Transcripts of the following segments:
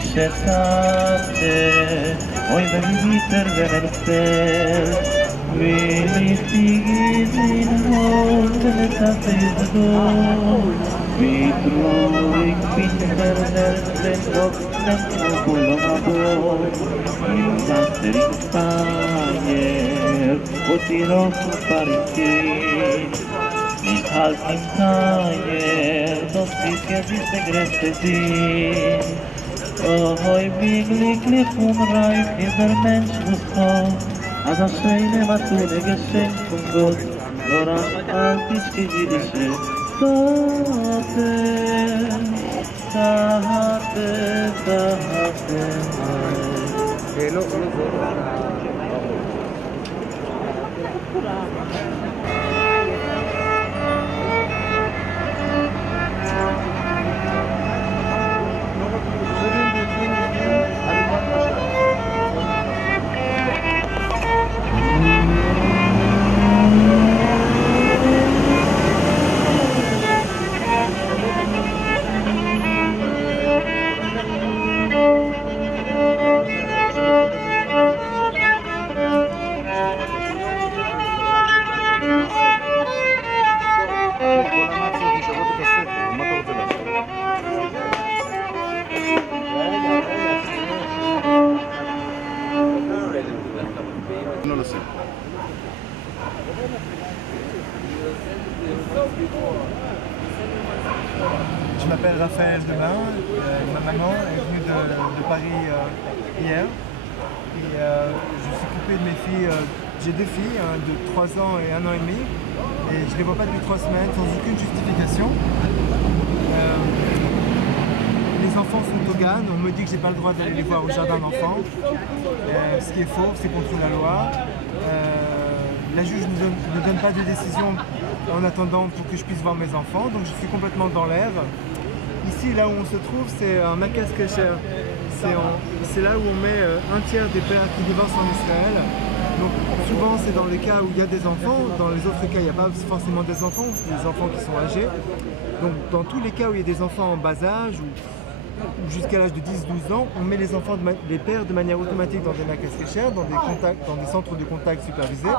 שתעשה, אוי בגיטר ונרפל, ולפתיגי זנהון ונטפל דור, ויתרוי פיטר נרפל רוקנם כולו מבוא, ימנסר ימפייר, ותירוק פריטים, נתחל נמפייר, דוסיס ידיס בגרסטזין, אוי ביגליק לפומרייך איבר מנש וחוק, אז השיינה מתו לגשם פונגות, לא רק אל תשכחי לשם, Je m'appelle Raphaël Demain, ma maman est venue de Paris hier et je suis occupé de mes filles. J'ai deux filles de 3 ans et 1 an et demi et je ne les vois pas depuis 3 semaines sans aucune justification. Les enfants sont au GAN, on me dit que j'ai pas le droit d'aller les voir au jardin d'enfants, ce qui est faux, c'est contre la loi. La juge ne donne pas de décision en attendant pour que je puisse voir mes enfants, donc je suis complètement dans l'air. Ici, là où on se trouve, c'est un Makas Kasher. C'est là où on met un tiers des pères qui divorcent en Israël. Donc souvent c'est dans les cas où il y a des enfants, dans les autres cas il n'y a pas forcément des enfants qui sont âgés. Donc dans tous les cas où il y a des enfants en bas âge ou jusqu'à l'âge de 10-12 ans, on met les enfants, les pères de manière automatique dans des Makas Kasher, dans des centres de contact supervisés.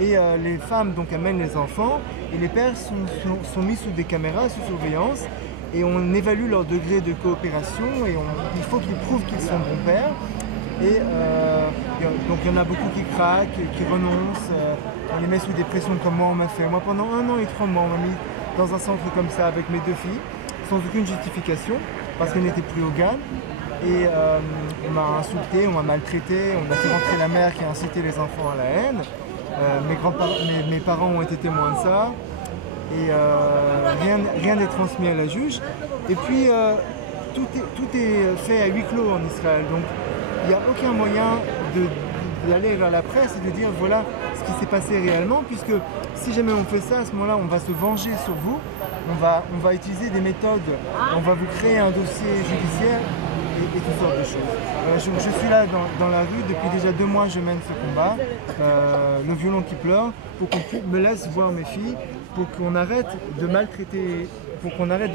Et les femmes donc amènent les enfants et les pères sont mis sous des caméras, sous surveillance et on évalue leur degré de coopération et il faut qu'ils prouvent qu'ils sont bons pères. Et donc il y en a beaucoup qui craquent, qui renoncent, on les met sous des pressions comme moi on m'a fait. Moi pendant 1 an et 3 mois on m'a mis dans un centre comme ça avec mes 2 filles, sans aucune justification, parce qu'elles n'étaient plus au GAN. Et on m'a insulté, on m'a maltraité, on a fait rentrer la mère qui a incité les enfants à la haine. Mes parents ont été témoins de ça et rien n'est transmis à la juge. Et puis tout est fait à huis clos en Israël, donc il n'y a aucun moyen d'aller vers la presse et de dire voilà ce qui s'est passé réellement, puisque si jamais on fait ça, à ce moment-là on va se venger sur vous, on va utiliser des méthodes, on va vous créer un dossier judiciaire et toutes sortes de choses. Je suis là dans la rue, depuis déjà 2 mois je mène ce combat, le violon qui pleure, pour qu'on me laisse voir mes filles, pour qu'on arrête de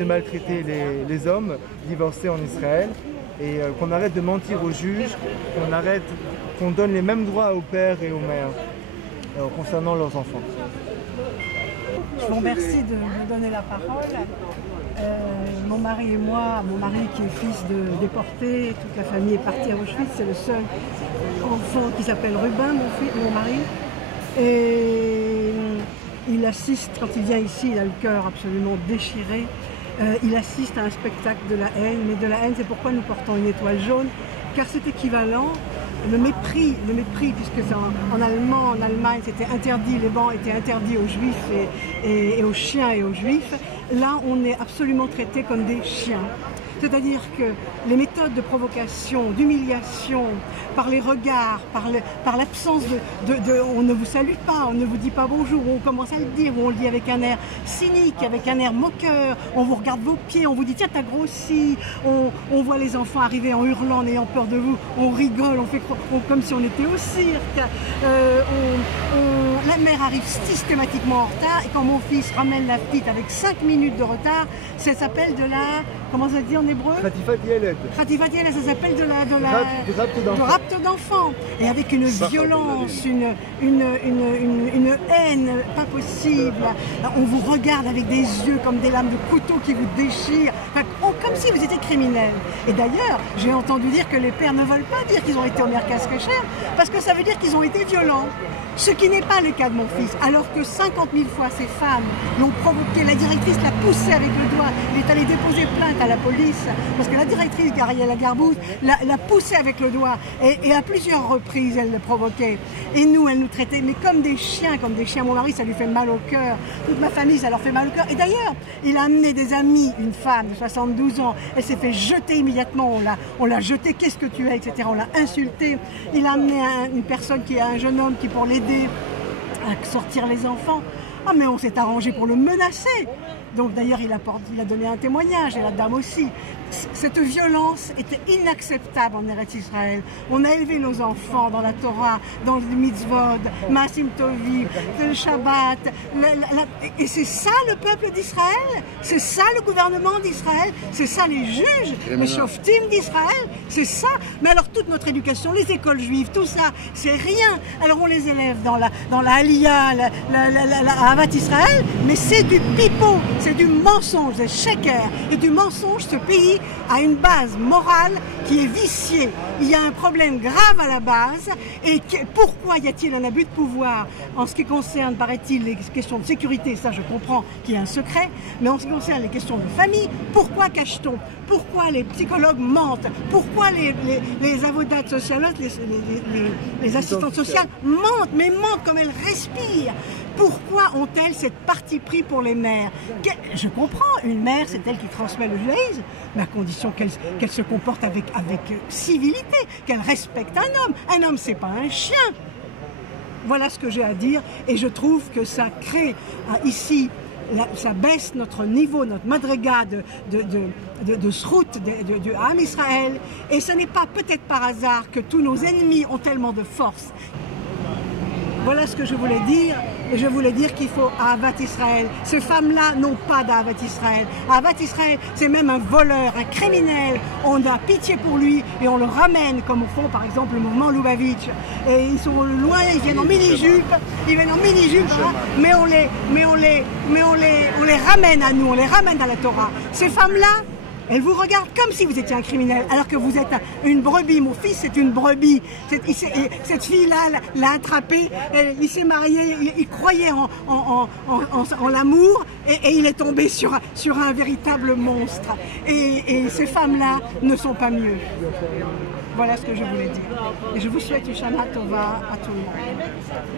maltraiter, les hommes divorcés en Israël, et qu'on arrête de mentir aux juges, qu'on donne les mêmes droits aux pères et aux mères concernant leurs enfants. Je vous remercie de me donner la parole. Mon mari et moi, mon mari qui est fils de déporté, toute la famille est partie à Auschwitz, c'est le seul enfant qui s'appelle Rubin, mon mari. Et il assiste, quand il vient ici, il a le cœur absolument déchiré. Il assiste à un spectacle de la haine, mais de la haine, c'est pourquoi nous portons une étoile jaune, car c'est équivalent. Le mépris, puisque en Allemagne, c'était interdit, les bancs étaient interdits aux juifs et aux chiens et aux juifs. Là, on est absolument traités comme des chiens. C'est-à-dire que les méthodes de provocation, d'humiliation, par les regards, par l'absence on ne vous salue pas, on ne vous dit pas bonjour, on commence à le dire, ou on le dit avec un air cynique, avec un air moqueur, on vous regarde vos pieds, on vous dit tiens t'as grossi, on voit les enfants arriver en hurlant, en ayant peur de vous, on rigole, on fait comme si on était au cirque, la mère arrive systématiquement en retard, et quand mon fils ramène la petite avec 5 minutes de retard, ça s'appelle de la, comment ça se dit en en hébreu? Khatifat Yeled. Khatifat Yeled, ça s'appelle de rapte rapte d'enfants. Et avec une violence, une haine pas possible. On vous regarde avec des yeux comme des lames de couteau qui vous déchirent, enfin, comme si vous étiez criminel. Et d'ailleurs, j'ai entendu dire que les pères ne veulent pas dire qu'ils ont été au Merkaz Kesher, parce que ça veut dire qu'ils ont été violents. Ce qui n'est pas le cas de mon fils, alors que 50 000 fois ces femmes l'ont provoqué, la directrice l'a poussé avec le doigt, il est allé déposer plainte à la police, parce que la directrice Gabriela Garbouz l'a poussé avec le doigt, et à plusieurs reprises elle le provoquait. Et nous, elle nous traitait mais comme des chiens, Mon mari, ça lui fait mal au cœur, toute ma famille, ça leur fait mal au cœur. Et d'ailleurs, il a amené des amis, une femme de 72 ans, elle s'est fait jeter immédiatement, on l'a jetée, qu'est-ce que tu es, etc. On l'a insultée. Il a amené une personne qui est un jeune homme qui, pour l'aider à sortir les enfants, ah mais on s'est arrangé pour le menacer. Donc d'ailleurs il a donné un témoignage, et la dame aussi. Cette violence était inacceptable en Eretz Israël. On a élevé nos enfants dans la Torah, dans le mitzvot, Maasim Tovim, le Shabbat. Et c'est ça le peuple d'Israël? C'est ça le gouvernement d'Israël? C'est ça les juges, les shoftim d'Israël? C'est ça? Mais alors toute notre éducation, les écoles juives, tout ça, c'est rien. Alors on les élève dans la Aliyah, la Ahavat Israël, mais c'est du pipeau, c'est du mensonge, c'est sheker. Et du mensonge, ce pays a une base morale qui est viciée. Il y a un problème grave à la base. Et pourquoi y a-t-il un abus de pouvoir en ce qui concerne, paraît-il, les questions de sécurité? Ça, je comprends qu'il y a un secret. Mais en ce qui concerne les questions de famille, pourquoi cache-t-on? Pourquoi les psychologues mentent? Pourquoi les avodates sociales, les assistantes sociales mentent, mais mentent comme elles respirent? Pourquoi ont-elles cette partie pris pour les mères? Je comprends, une mère, c'est elle qui transmet le judaïsme, mais à condition qu'elle se comporte avec civilité, qu'elle respecte un homme. Un homme, c'est pas un chien. Voilà ce que j'ai à dire, et je trouve que ça crée ici, ça baisse notre niveau, notre madriga de srout, de Am Israël, et ce n'est pas peut-être par hasard que tous nos ennemis ont tellement de force. Voilà ce que je voulais dire, et je voulais dire qu'il faut Ahavat Israël. Ces femmes-là n'ont pas d'Ahavat Israël. Ahavat Israël, c'est même un voleur, un criminel. On a pitié pour lui et on le ramène, comme au fond, par exemple, le mouvement Lubavitch. Et ils sont loin, ils viennent en mini-jupe, hein, mais on les ramène à nous, on les ramène à la Torah. Ces femmes-là, elle vous regarde comme si vous étiez un criminel, alors que vous êtes une brebis. Mon fils, c'est une brebis. Cette fille-là l'a attrapé, il s'est marié, il croyait en l'amour, et il est tombé sur un véritable monstre. Et ces femmes-là ne sont pas mieux. Voilà ce que je voulais dire. Et je vous souhaite une Shana Tova à tout le monde.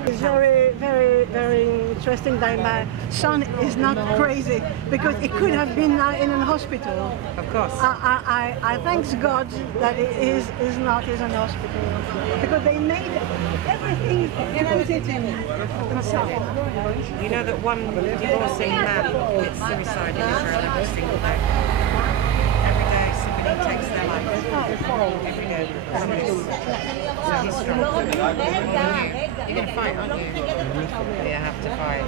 It's very, very, very interesting that my son is not crazy, because he could have been in a hospital. Of course. I thank God that he is not in a hospital, because they made everything to put it in himself. You know that one divorcing man commits suicide in Israel every single day. Every day somebody takes their life. Every day. So he's strong. You're going to fight, aren't you? You have to fight.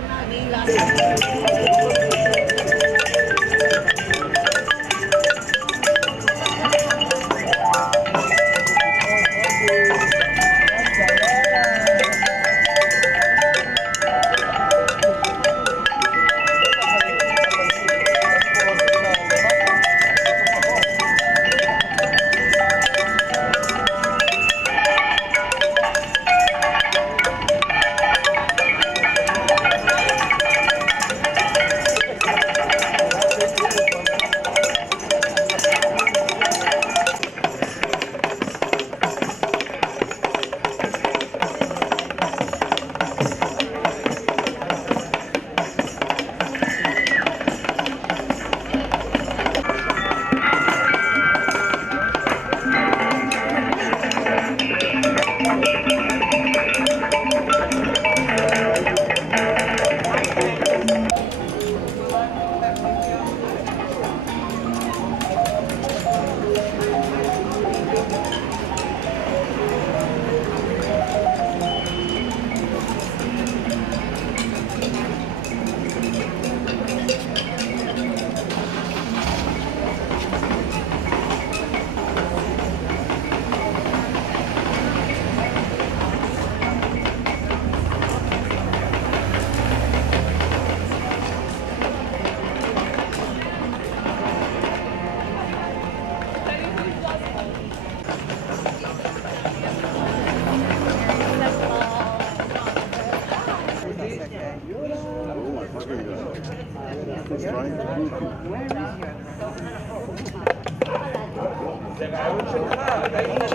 זה רעיון שלך, אתה הבאת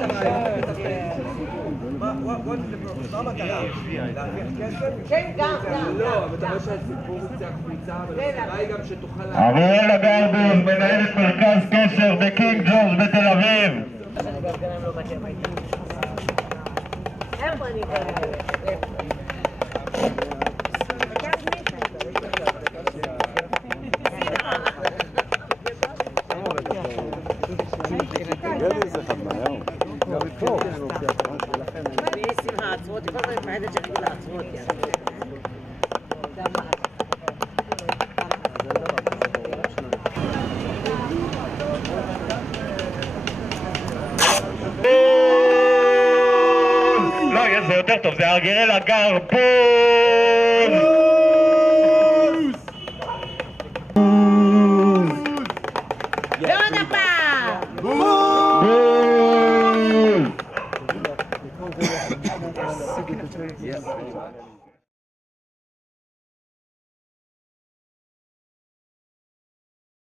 את הרעיון. מה המטרה? להרוויח כסף? כן, גם. לא, אבל אתה רואה שהסיפור יוצא החוצה, אבל המטרה היא גם שתוכל להרוויח. אריאלה גרבוז, מנהלת מרכז קשר בקינג ג'ורג' בתל אביב. איפה אני בשמחה עצרו אותי, כל הזמן מפחדת שיגידו לעצרו אותי. לא, זה יותר טוב, זה אריאלה גרבוז! ועוד הפעם! בוז!